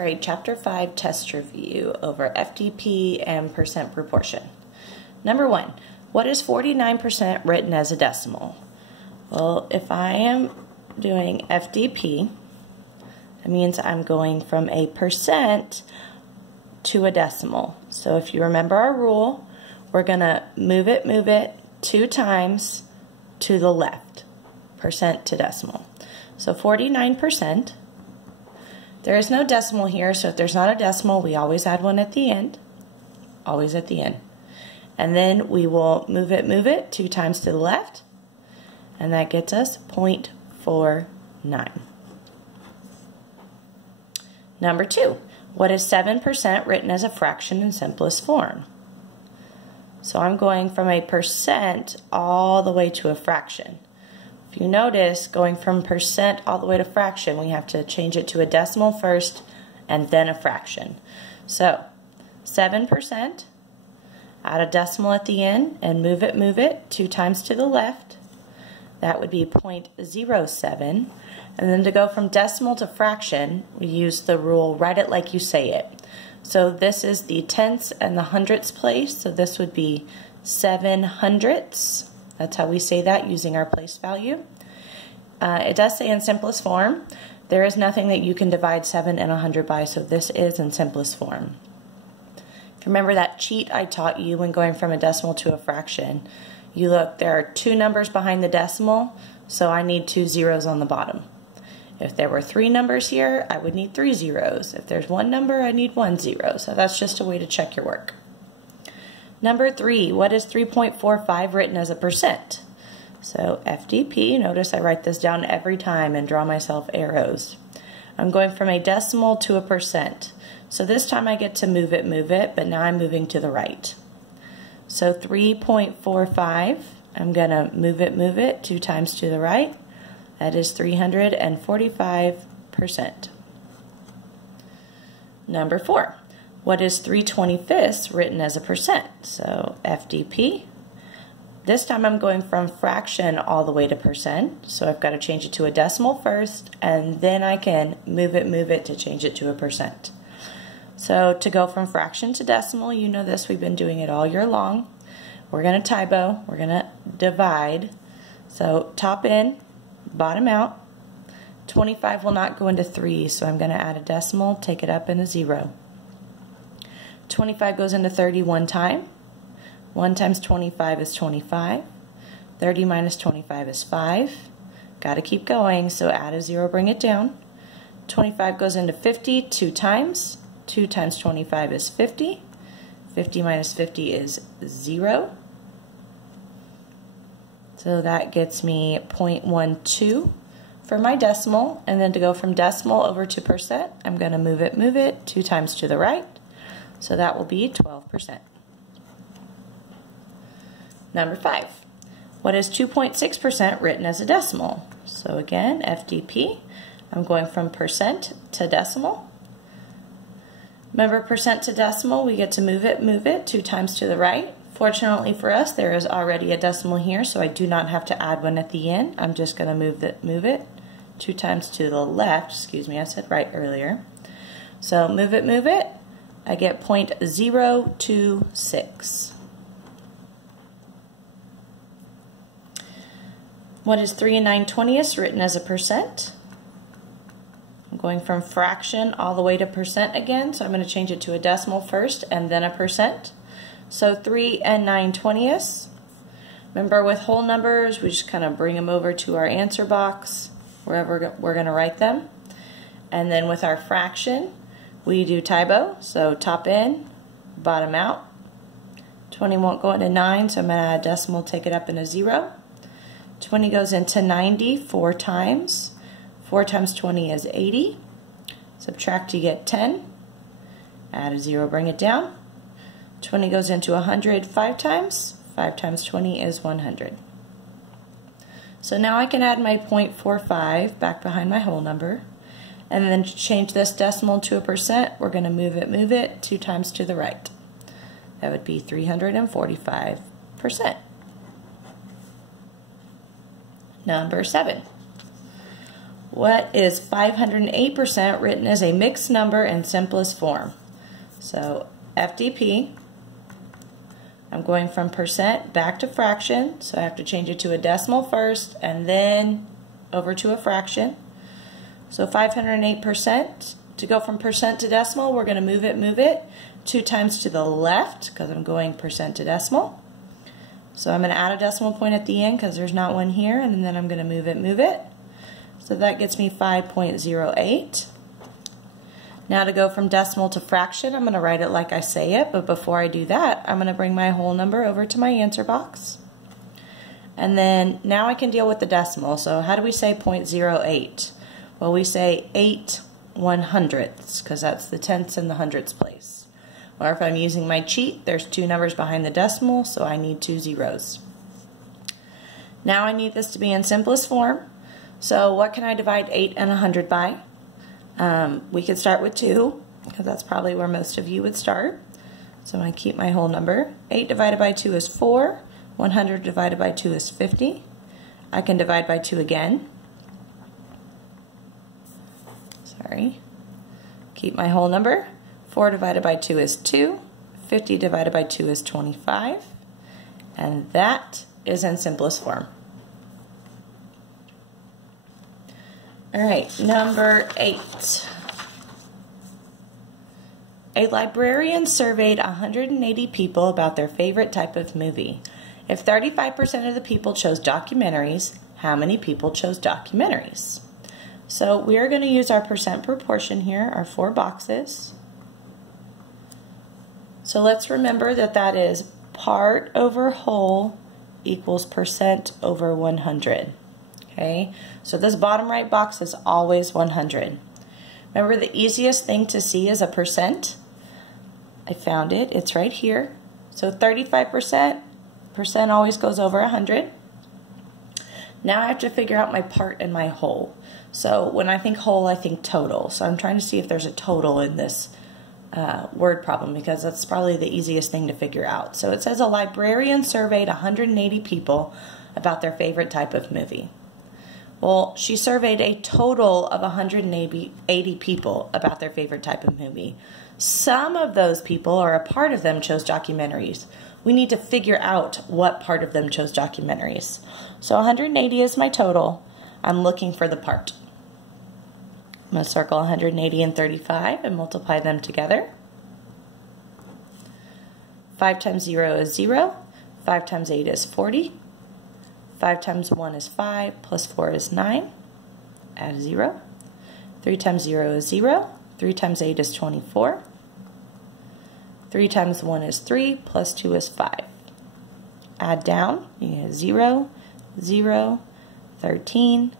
grade Chapter 5 test review over FDP and percent proportion. Number 1, what is 49% written as a decimal? Well, if I am doing FDP, that means I'm going from a percent to a decimal. So if you remember our rule, we're going to move it 2 times to the left, percent to decimal. So 49%. There is no decimal here, so if there's not a decimal, we always add one at the end. Always at the end. And then we will move it 2 times to the left, and that gets us 0.49. Number 2, what is 7% written as a fraction in simplest form? So I'm going from a percent all the way to a fraction. If you notice, going from percent all the way to fraction, we have to change it to a decimal first and then a fraction. So 7%, add a decimal at the end and move it 2 times to the left. That would be 0.07. And then to go from decimal to fraction, we use the rule write it like you say it. So this is the tenths and the hundredths place, so this would be 7 hundredths. That's how we say that using our place value. It does say in simplest form. There is nothing that you can divide 7 and 100 by, so this is in simplest form. If you remember that cheat I taught you when going from a decimal to a fraction, you look, there are 2 numbers behind the decimal, so I need 2 zeros on the bottom. If there were 3 numbers here, I would need 3 zeros. If there's 1 number, I need 1 zero. So that's just a way to check your work. Number 3, what is 3.45 written as a percent? So FDP, notice I write this down every time and draw myself arrows. I'm going from a decimal to a percent. So this time I get to move it, but now I'm moving to the right. So 3.45, I'm going to move it 2 times to the right. That is 345%. Number 4, what is 3/25 written as a percent? So FDP. This time I'm going from fraction all the way to percent, so I've got to change it to a decimal first, and then I can move it to change it to a percent. So to go from fraction to decimal, you know this, we've been doing it all year long. We're going to typo, we're going to divide. So top in, bottom out. 25 will not go into 3, so I'm going to add a decimal, take it up in a 0. 25 goes into 30 one time. 1 times 25 is 25. 30 minus 25 is 5. Got to keep going, so add a 0, bring it down. 25 goes into 50 2 times. 2 times 25 is 50. 50 minus 50 is 0. So that gets me 0.12 for my decimal. And then to go from decimal over to percent, I'm going to move it 2 times to the right. So that will be 12%. Number 5, what is 2.6% written as a decimal? So again, FDP, I'm going from percent to decimal. Remember, percent to decimal, we get to move it 2 times to the right. Fortunately for us, there is already a decimal here, so I do not have to add one at the end. I'm just going to move it 2 times to the left. Excuse me, I said right earlier. So move it. I get 0.026. What is 3 9/20 written as a percent? I'm going from fraction all the way to percent again, so I'm going to change it to a decimal first and then a percent. So 3 9/20. Remember, with whole numbers, we just kind of bring them over to our answer box, wherever we're going to write them. And then with our fraction, we do typo, so top in, bottom out. 20 won't go into 9, so I'm going to add a decimal, take it up in a 0. 20 goes into 90 4 times. 4 times 20 is 80. Subtract, you get 10. Add a 0, bring it down. 20 goes into 100 5 times. 5 times 20 is 100. So now I can add my 0.45 back behind my whole number. And then to change this decimal to a percent, we're going to move it 2 times to the right. That would be 345%. Number 7. What is 508% written as a mixed number in simplest form? So FDP, I'm going from percent back to fraction, so I have to change it to a decimal first and then over to a fraction. So 508%, to go from percent to decimal, we're going to move it 2 times to the left because I'm going percent to decimal. So I'm going to add a decimal point at the end because there's not one here, and then I'm going to move it. So that gets me 5.08. Now to go from decimal to fraction, I'm going to write it like I say it, but before I do that, I'm going to bring my whole number over to my answer box. And then now I can deal with the decimal. So how do we say 0.08? Well, we say 8/100ths because that's the tenths in the hundredths place. Or if I'm using my cheat, there's 2 numbers behind the decimal, so I need 2 zeros. Now I need this to be in simplest form. So what can I divide 8 and 100 by? We could start with 2, because that's probably where most of you would start. So I'm going to keep my whole number. 8 divided by 2 is 4. 100 divided by 2 is 50. I can divide by 2 again. Sorry. Keep my whole number. 4 divided by 2 is 2. 50 divided by 2 is 25. And that is in simplest form. All right, number 8. A librarian surveyed 180 people about their favorite type of movie. If 35% of the people chose documentaries, how many people chose documentaries? So we are going to use our percent proportion here, our 4 boxes. So let's remember that that is part over whole equals percent over 100. Okay, so this bottom right box is always 100. Remember, the easiest thing to see is a percent. I found it. It's right here. So 35%, percent always goes over 100. Now I have to figure out my part and my whole. So when I think whole, I think total. So I'm trying to see if there's a total in this word problem, because that's probably the easiest thing to figure out. So it says a librarian surveyed 180 people about their favorite type of movie. Well, she surveyed a total of 180 people about their favorite type of movie. Some of those people, or a part of them, chose documentaries. We need to figure out what part of them chose documentaries. So 180 is my total. I'm looking for the part. I'm going to circle 180 and 35 and multiply them together. 5 times 0 is 0. 5 times 8 is 40. 5 times 1 is 5, plus 4 is 9. Add a 0. 3 times 0 is 0. 3 times 8 is 24. 3 times 1 is 3, plus 2 is 5. Add down, you get 0, 0, 13,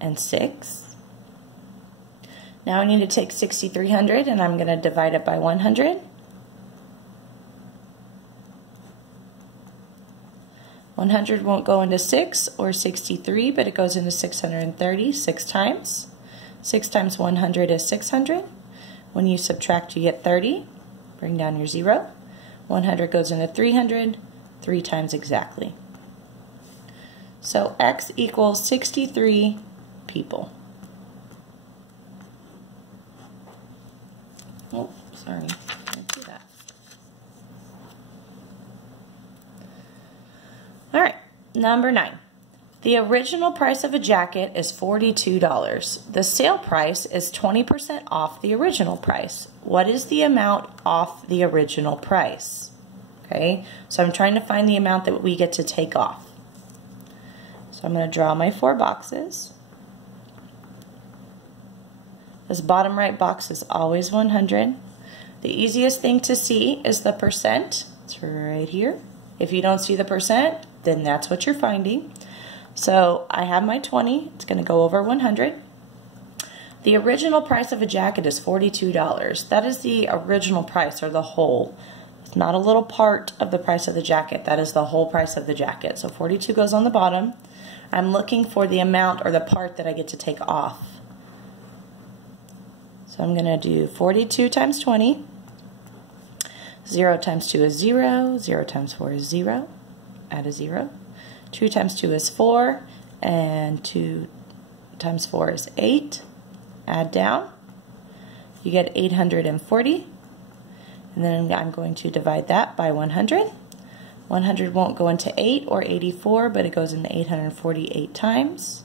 and 6. Now I need to take 6,300 and I'm going to divide it by 100. 100 won't go into 6 or 63, but it goes into 630 6 times. 6 times 100 is 600. When you subtract, you get 30. Bring down your 0. 100 goes into 300 3 times exactly. So X equals 63 people. Oh, sorry. Can't do that. All right, number 9. The original price of a jacket is $42. The sale price is 20% off the original price. What is the amount off the original price? Okay, so I'm trying to find the amount that we get to take off. So I'm going to draw my 4 boxes. This bottom right box is always 100. The easiest thing to see is the percent. It's right here. If you don't see the percent, then that's what you're finding. So I have my 20. It's going to go over 100. The original price of a jacket is $42. That is the original price, or the whole. It's not a little part of the price of the jacket. That is the whole price of the jacket. So 42 goes on the bottom. I'm looking for the amount or the part that I get to take off. So I'm going to do 42 times 20. 0 times 2 is 0. 0 times 4 is 0. Add a 0. 2 times 2 is 4. And 2 times 4 is 8. Add down. You get 840. And then I'm going to divide that by 100. 100 won't go into 8 or 84, but it goes into 848 times.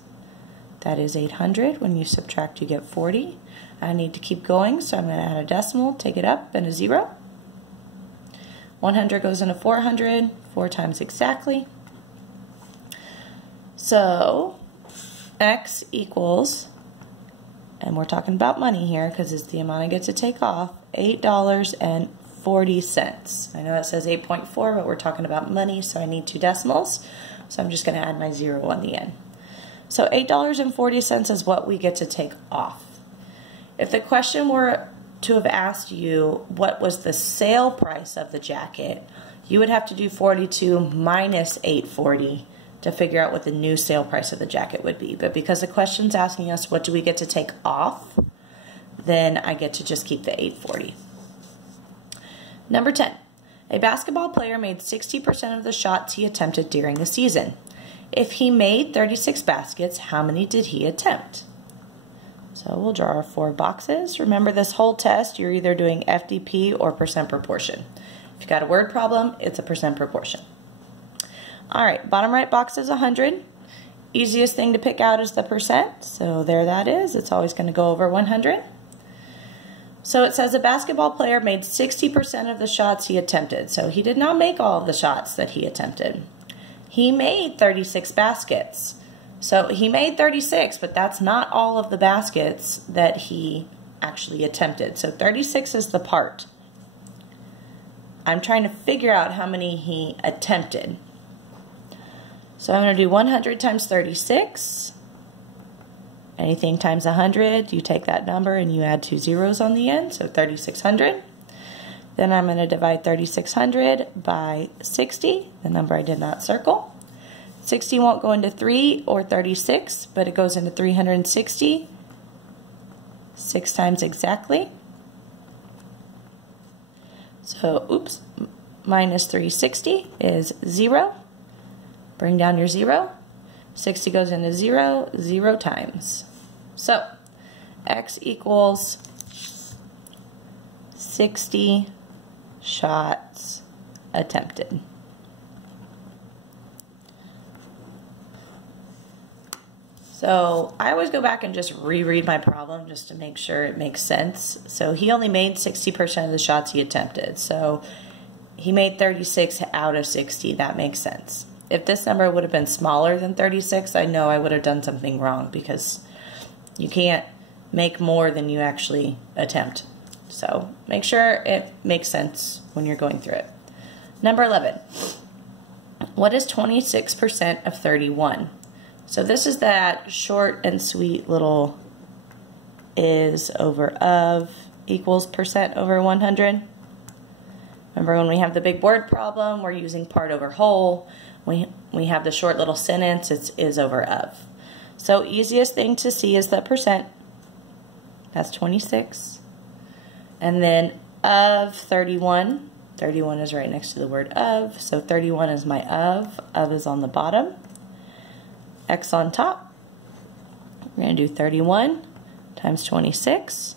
That is 800. When you subtract, you get 40. I need to keep going, so I'm going to add a decimal, take it up, and a 0. 100 goes into 400, 4 times exactly. So x equals, and we're talking about money here because it's the amount I get to take off, $8.40. I know it says 8.4, but we're talking about money, so I need 2 decimals. So I'm just going to add my 0 on the end. So $8.40 is what we get to take off. If the question were to have asked you what was the sale price of the jacket, you would have to do 42 minus 840 to figure out what the new sale price of the jacket would be. But because the question's asking us what do we get to take off, then I get to just keep the 840. Number 10, a basketball player made 60% of the shots he attempted during the season. If he made 36 baskets, how many did he attempt? So we'll draw our 4 boxes. Remember, this whole test, you're either doing FDP or percent proportion. If you've got a word problem, it's a percent proportion. All right, bottom right box is 100. Easiest thing to pick out is the percent. So there that is. It's always going to go over 100. So it says a basketball player made 60% of the shots he attempted. So he did not make all of the shots that he attempted. He made 36 baskets. So he made 36, but that's not all of the baskets that he actually attempted. So 36 is the part. I'm trying to figure out how many he attempted. So I'm going to do 100 times 36. Anything times 100, you take that number and you add 2 zeros on the end, so 3,600. Then I'm going to divide 3,600 by 60, the number I did not circle. 60 won't go into 3 or 36, but it goes into 360, 6 times exactly. So, oops, minus 360 is 0. Bring down your 0. 60 goes into 0, 0 times. So, x equals 60 shots attempted. So I always go back and just reread my problem just to make sure it makes sense. So he only made 60% of the shots he attempted. So he made 36 out of 60. That makes sense. If this number would have been smaller than 36, I know I would have done something wrong because you can't make more than you actually attempt. So make sure it makes sense when you're going through it. Number 11. What is 26% of 31? So this is that short and sweet little is over of equals percent over 100. Remember when we have the big word problem, we're using part over whole. We have the short little sentence, it's is over of. So easiest thing to see is the percent. That's 26. And then of 31. 31 is right next to the word of. So 31 is my of. Of is on the bottom. X on top. We're going to do 31 times 26.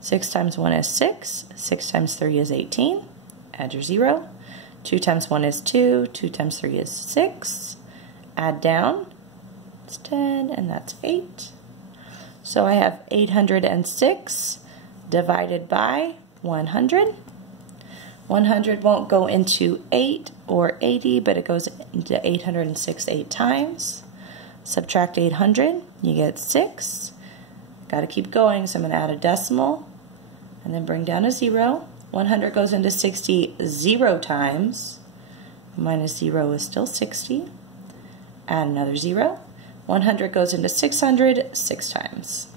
6 times 1 is 6. 6 times 3 is 18. Add your 0. 2 times 1 is 2. 2 times 3 is 6. Add down. It's 10, and that's 8. So I have 806 divided by 100. 100 won't go into 8 or 80, but it goes into 806 8 times. Subtract 800, you get 6. Got to keep going, so I'm going to add a decimal and then bring down a 0. 100 goes into 60 0 times. Minus 0 is still 60. Add another 0. 100 goes into 600 6 times.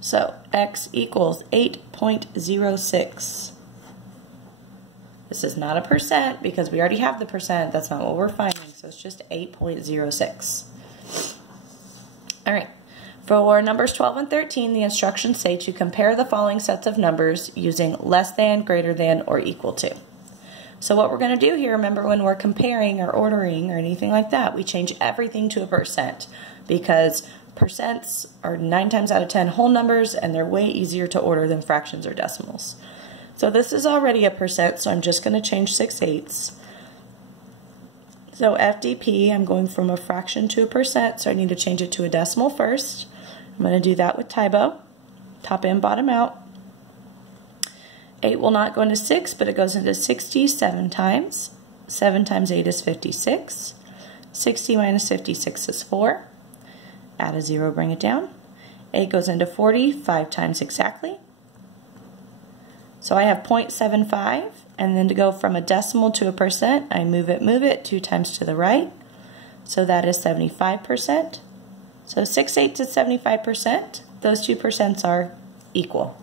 So x equals 8.06. This is not a percent because we already have the percent. That's not what we're finding. So it's just 8.06. All right. For numbers 12 and 13, the instructions say to compare the following sets of numbers using less than, greater than, or equal to. So what we're going to do here, remember when we're comparing or ordering or anything like that, we change everything to a percent. because percents are 9 times out of 10 whole numbers, and they're way easier to order than fractions or decimals. So this is already a percent, so I'm just going to change 6/8. So FDP, I'm going from a fraction to a percent, so I need to change it to a decimal first. I'm going to do that with Tybo, top in, bottom out. 8 will not go into 6, but it goes into 60 7 times. 7 times 8 is 56. 60 minus 56 is 4. Add a 0, bring it down. 8 goes into 40 5 times exactly. So I have 0.75, and then to go from a decimal to a percent, I move it 2 times to the right. So that is 75%. So 6/8 is 75%. Those two percents are equal.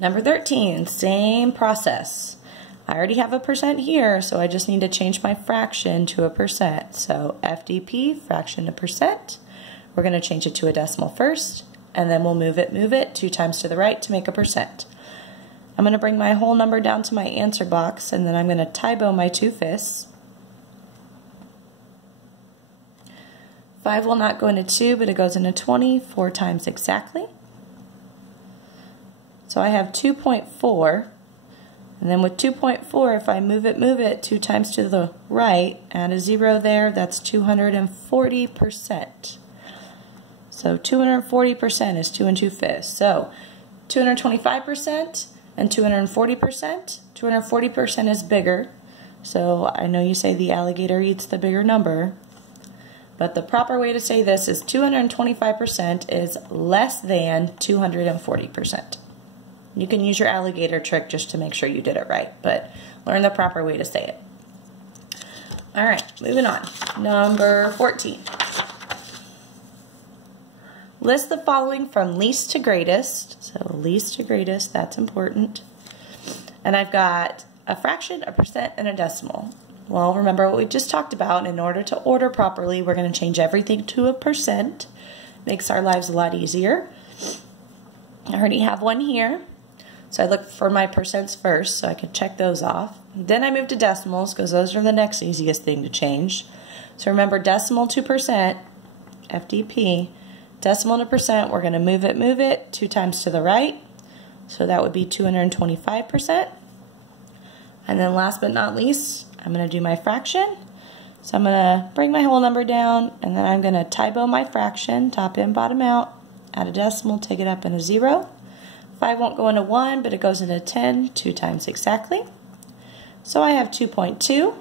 Number 13, same process. I already have a percent here, so I just need to change my fraction to a percent. So FDP, fraction to percent. We're going to change it to a decimal first, and then we'll move it 2 times to the right to make a percent. I'm going to bring my whole number down to my answer box, and then I'm going to Tybo my 2/5. 5 will not go into 2, but it goes into 20 4 times exactly. So I have 2.4, and then with 2.4, if I move it 2 times to the right, add a 0 there, that's 240%. So 240% is 2 2/5. So 225% and 240%. 240% is bigger. So I know you say the alligator eats the bigger number, but the proper way to say this is 225% is less than 240%. You can use your alligator trick just to make sure you did it right, but learn the proper way to say it. All right, moving on. Number 14. List the following from least to greatest. So least to greatest, that's important. And I've got a fraction, a percent, and a decimal. Well, remember what we just talked about. In order to order properly, we're going to change everything to a percent. Makes our lives a lot easier. I already have one here. So I look for my percents first, so I can check those off. Then I move to decimals, because those are the next easiest thing to change. So remember, decimal to percent, FDP, decimal to percent, we're going to move it 2 times to the right. So that would be 225%. And then last but not least, I'm going to do my fraction. So I'm going to bring my whole number down, and then I'm going to Tybo my fraction, top in, bottom out, add a decimal, take it up in a 0. 5 won't go into 1, but it goes into 10, 2 times exactly. So I have 2.2,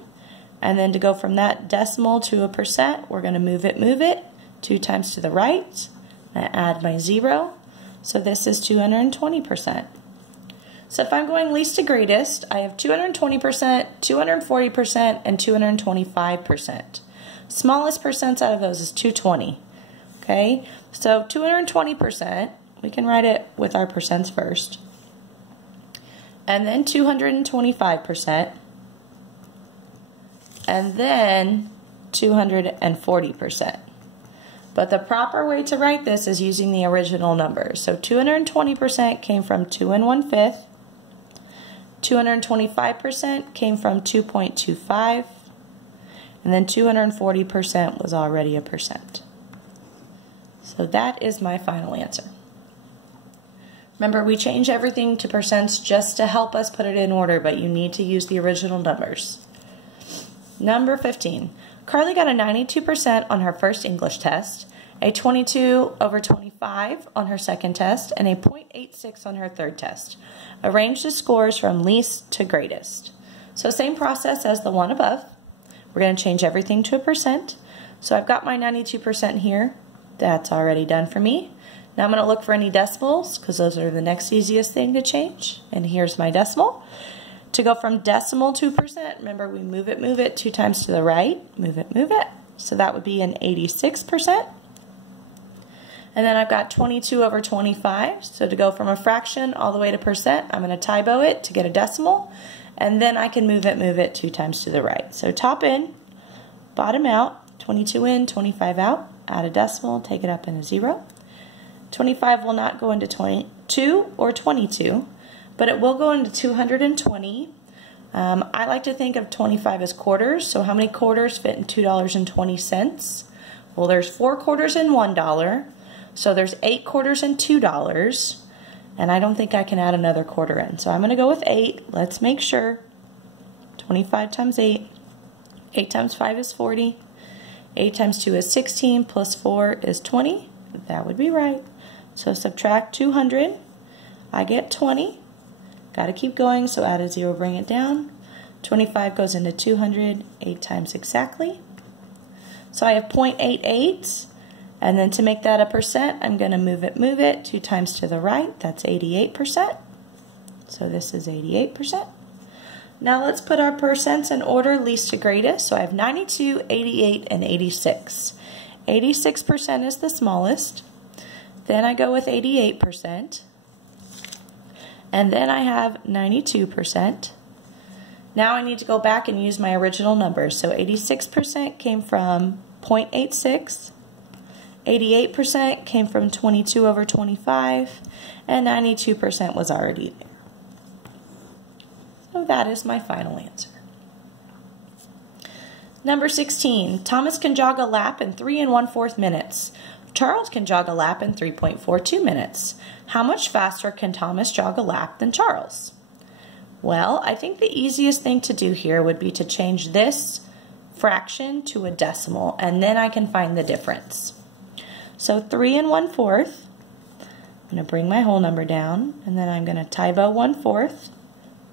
and then to go from that decimal to a percent, we're going to move it 2 times to the right. I add my 0, so this is 220%. So if I'm going least to greatest, I have 220%, 240%, and 225%. Smallest percents out of those is 220. Okay, so 220%, we can write it with our percents first. And then 225%. And then 240%. But the proper way to write this is using the original numbers. So 220% came from 2 1/5. 225% came from 2.25. And then 240% was already a percent. So that is my final answer. Remember, we change everything to percents just to help us put it in order, but you need to use the original numbers. Number 15. Carly got a 92% on her first English test, a 22/25 on her second test, and a 0.86 on her third test. Arrange the scores from least to greatest. So same process as the one above. We're going to change everything to a percent. So I've got my 92% here. That's already done for me. Now I'm going to look for any decimals, because those are the next easiest thing to change. And here's my decimal. To go from decimal to percent, remember we move it 2 times to the right. Move it. So that would be an 86%. And then I've got 22/25. So to go from a fraction all the way to percent, I'm going to Tybo it to get a decimal. And then I can move it 2 times to the right. So top in, bottom out, 22 in, 25 out. Add a decimal, take it up in a 0. 25 will not go into 22 or 22, but it will go into 220. I like to think of 25 as quarters, so how many quarters fit in $2.20? Well, there's 4 quarters in $1, so there's 8 quarters in $2, and I don't think I can add another quarter in. So I'm going to go with 8. Let's make sure. 25 times 8. 8 times 5 is 40. 8 times 2 is 16, plus 4 is 20. That would be right. So subtract 200. I get 20. Got to keep going, so add a 0, bring it down. 25 goes into 200, 8 times exactly. So I have 0.88, and then to make that a percent, I'm going to move it 2 times to the right. That's 88%. So this is 88%. Now let's put our percents in order, least to greatest. So I have 92, 88, and 86. 86% is the smallest. Then I go with 88%. And then I have 92%. Now I need to go back and use my original numbers. So 86% came from 0.86. 88% came from 22 over 25. And 92% was already there. So that is my final answer. Number 16, Thomas can jog a lap in 3 1/4 minutes. Charles can jog a lap in 3.42 minutes. How much faster can Thomas jog a lap than Charles? Well, I think the easiest thing to do here would be to change this fraction to a decimal, and then I can find the difference. So 3 1/4, I'm going to bring my whole number down, and then I'm going to typo 1/4,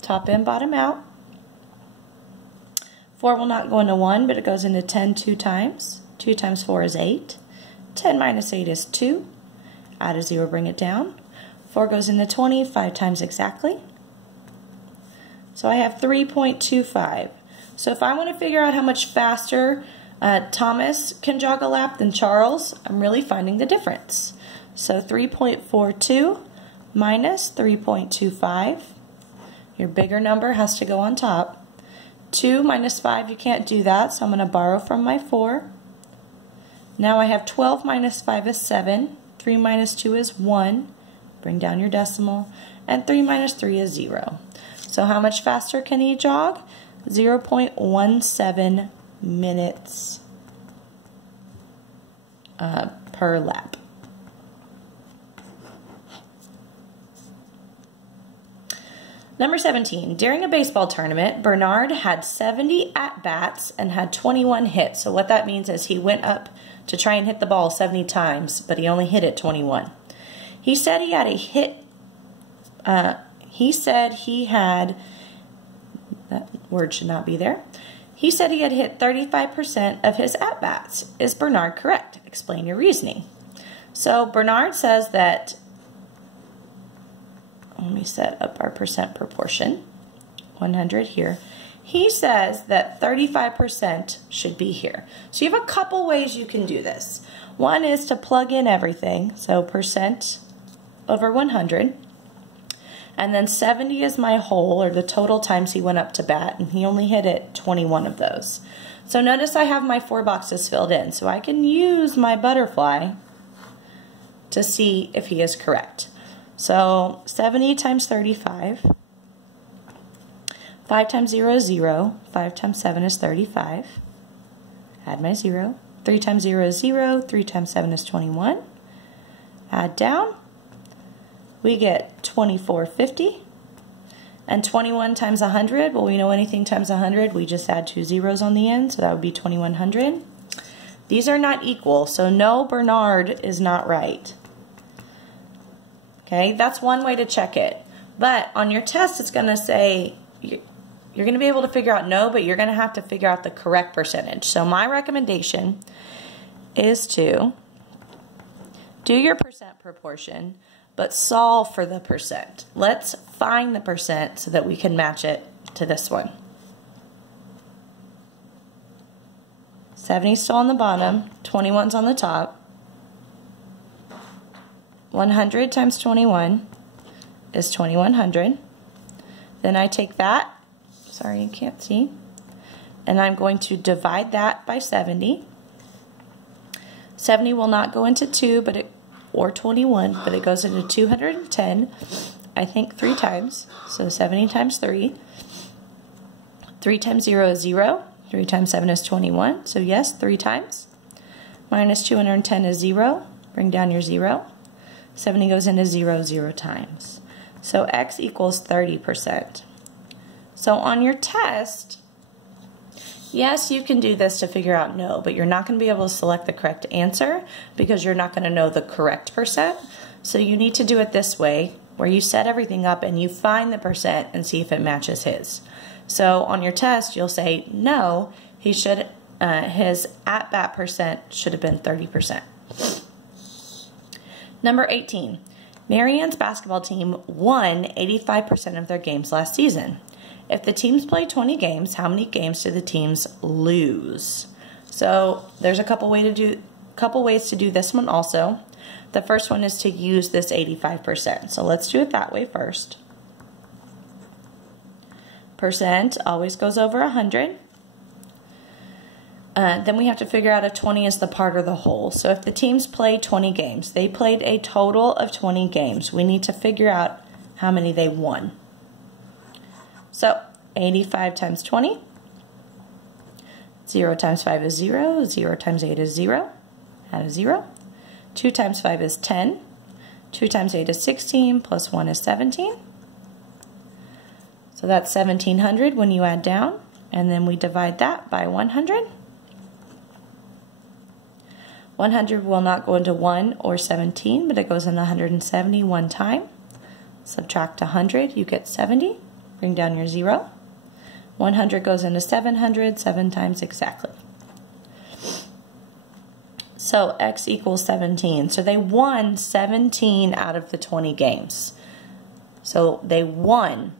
top in, bottom out. 4 will not go into 1, but it goes into 10 2 times. 2 times 4 is 8. 10 minus 8 is 2. Add a 0, bring it down. 4 goes into 20, 5 times exactly. So I have 3.25. So if I want to figure out how much faster Thomas can jog a lap than Charles, I'm really finding the difference. So 3.42 minus 3.25. Your bigger number has to go on top. 2 minus 5, you can't do that, so I'm going to borrow from my 4. Now I have 12 minus 5 is 7. 3 minus 2 is 1. Bring down your decimal. And 3 minus 3 is 0. So how much faster can he jog? 0.17 minutes per lap. Number 17, during a baseball tournament, Bernard had 70 at-bats and had 21 hits. So what that means is he went up to try and hit the ball 70 times, but he only hit it 21. He said he had a hit, that word should not be there. He said he had hit 35% of his at-bats. Is Bernard correct? Explain your reasoning. So Bernard says that, let me set up our percent proportion, 100 here. He says that 35% should be here. So you have a couple ways you can do this. One is to plug in everything, so percent over 100. And then 70 is my whole, or the total times he went up to bat, and he only hit it 21 of those. So notice I have my 4 boxes filled in, so I can use my butterfly to see if he is correct. So 70 times 35, 5 times 0 is 0, 5 times 7 is 35, add my 0, 3 times 0 is 0, 3 times 7 is 21, add down, we get 2450, and 21 times 100, well, we know anything times 100, we just add 2 zeros on the end, so that would be 2100. These are not equal, so no, Bernard is not right. Okay, that's one way to check it. But on your test, it's going to say, you're going to be able to figure out no, but you're going to have to figure out the correct percentage. So my recommendation is to do your percent proportion, but solve for the percent. Let's find the percent so that we can match it to this one. 70 is still on the bottom, 21's on the top. 100 times 21 is 2100. Then I take that, sorry you can't see, and I'm going to divide that by 70. 70 will not go into 2 or 21, but it goes into 210, I think 3 times, so 70 times 3. 3 times 0 is 0, 3 times 7 is 21, so yes, 3 times. minus 210 is 0. Bring down your 0. 70 goes into 0 0 times. So x equals 30%. So on your test, yes, you can do this to figure out no, but you're not going to be able to select the correct answer because you're not going to know the correct percent. So you need to do it this way, where you set everything up and you find the percent and see if it matches his. So on your test, you'll say, no, his at-bat percent should have been 30%. Number 18, Marianne's basketball team won 85% of their games last season. If the teams play 20 games, how many games do the teams lose? So there's a couple ways to do this one also. The first one is to use this 85%. So let's do it that way first. Percent always goes over 100. Then we have to figure out if 20 is the part or the whole. So if the teams play 20 games, they played a total of 20 games. We need to figure out how many they won. So 85 times 20. 0 times 5 is 0. 0 times 8 is 0. Add a 0. 2 times 5 is 10. 2 times 8 is 16. Plus 1 is 17. So that's 1,700 when you add down. And then we divide that by 100. 100 will not go into 1 or 17, but it goes into 170 one time. Subtract 100, you get 70. Bring down your 0. 100 goes into 700, 7 times exactly. So x equals 17. So they won 17 out of the 20 games. So they won.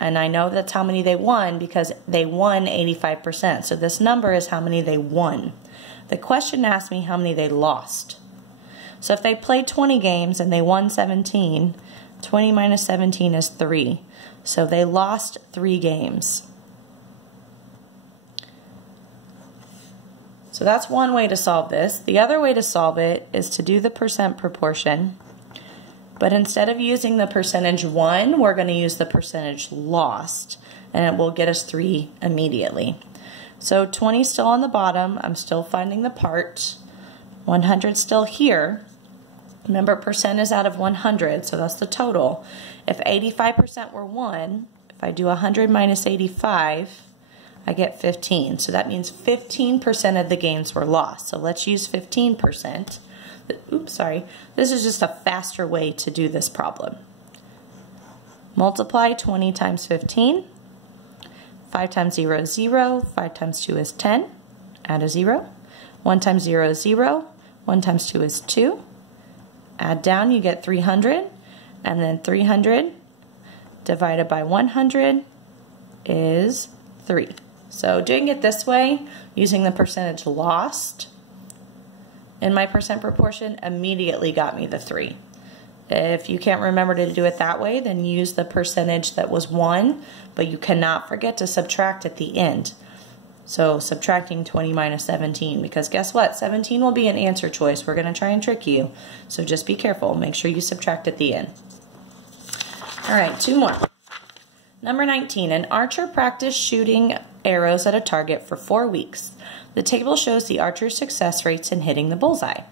And I know that's how many they won because they won 85%. So this number is how many they won. The question asked me how many they lost. So if they played 20 games and they won 17, 20 minus 17 is 3. So they lost 3 games. So that's one way to solve this. The other way to solve it is to do the percent proportion. But instead of using the percentage won, we're going to use the percentage lost. And it will get us 3 immediately. So 20 is still on the bottom. I'm still finding the part. 100 still here. Remember, percent is out of 100, so that's the total. If 85% were won, if I do 100 minus 85, I get 15. So that means 15% of the games were lost. So let's use 15%. Oops, sorry. This is just a faster way to do this problem. Multiply 20 times 15. 5 times 0 is 0. 5 times 2 is 10. Add a 0. 1 times 0 is 0. 1 times 2 is 2. Add down, you get 300. And then 300 divided by 100 is 3. So doing it this way, using the percentage lost in my percent proportion, immediately got me the 3. If you can't remember to do it that way, then use the percentage that was won, but you cannot forget to subtract at the end. So subtracting 20 minus 17, because guess what? 17 will be an answer choice. We're going to try and trick you. So just be careful. Make sure you subtract at the end. All right, 2 more. Number 19, an archer practiced shooting arrows at a target for 4 weeks. The table shows the archer's success rates in hitting the bullseye.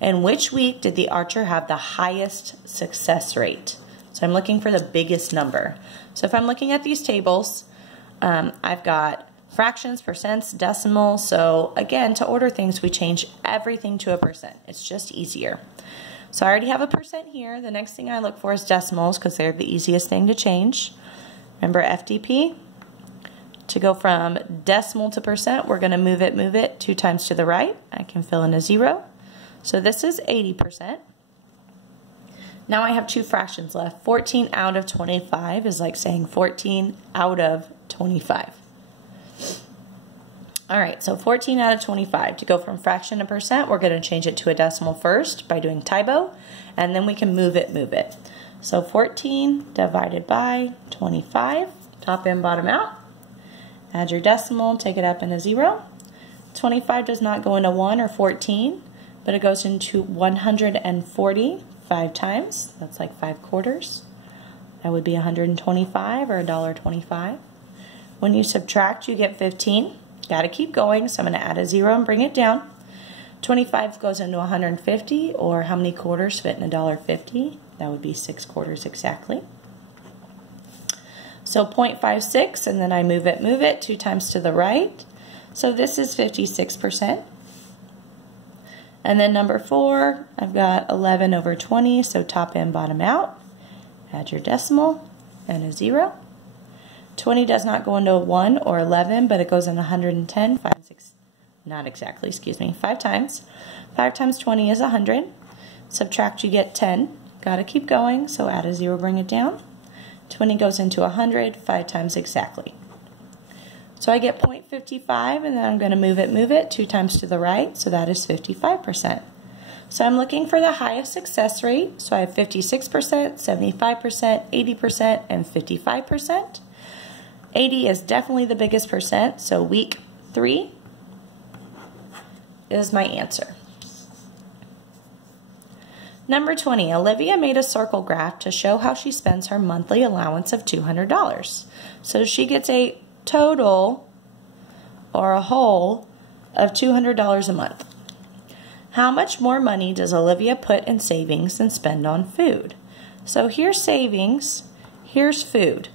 In which week did the archer have the highest success rate? So I'm looking for the biggest number. So if I'm looking at these tables, I've got fractions, percents, decimals. So again, to order things, we change everything to a percent. It's just easier. So I already have a percent here. The next thing I look for is decimals because they're the easiest thing to change. Remember FDP? To go from decimal to percent, we're going to move it 2 times to the right. I can fill in a 0. So this is 80%. Now I have 2 fractions left. 14 out of 25 is like saying 14 out of 25. All right, so 14 out of 25. To go from fraction to percent, we're going to change it to a decimal first by doing Tybo, and then we can move it. So 14 divided by 25, top in, bottom out. Add your decimal, take it up into 0. 25 does not go into 1 or 14, but it goes into 140 5 times. That's like 5 quarters. That would be 125 or $1.25. When you subtract, you get 15. Got to keep going, so I'm going to add a 0 and bring it down. 25 goes into 150, or how many quarters fit in $1.50? That would be 6 quarters exactly. So 0.56, and then I move it 2 times to the right. So this is 56%. And then number 4, I've got 11 over 20, so top in, bottom out. Add your decimal and a 0. 20 does not go into a 1 or 11, but it goes in 110, 5, 6, not exactly, excuse me, 5 times. 5 times 20 is 100. Subtract, you get 10. Got to keep going, so add a 0, bring it down. 20 goes into 100, 5 times exactly. So I get 0.55, and then I'm going to move it 2 times to the right, so that is 55%. So I'm looking for the highest success rate, so I have 56%, 75%, 80%, and 55%. 80 is definitely the biggest percent, so week 3 is my answer. Number 20, Olivia made a circle graph to show how she spends her monthly allowance of $200. So she gets a total, or a whole, of $200 a month. How much more money does Olivia put in savings and spend on food? So here's savings, here's food.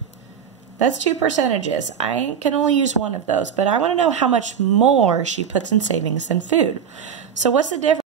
That's 2 percentages. I can only use one of those, but I want to know how much more she puts in savings than food. So what's the difference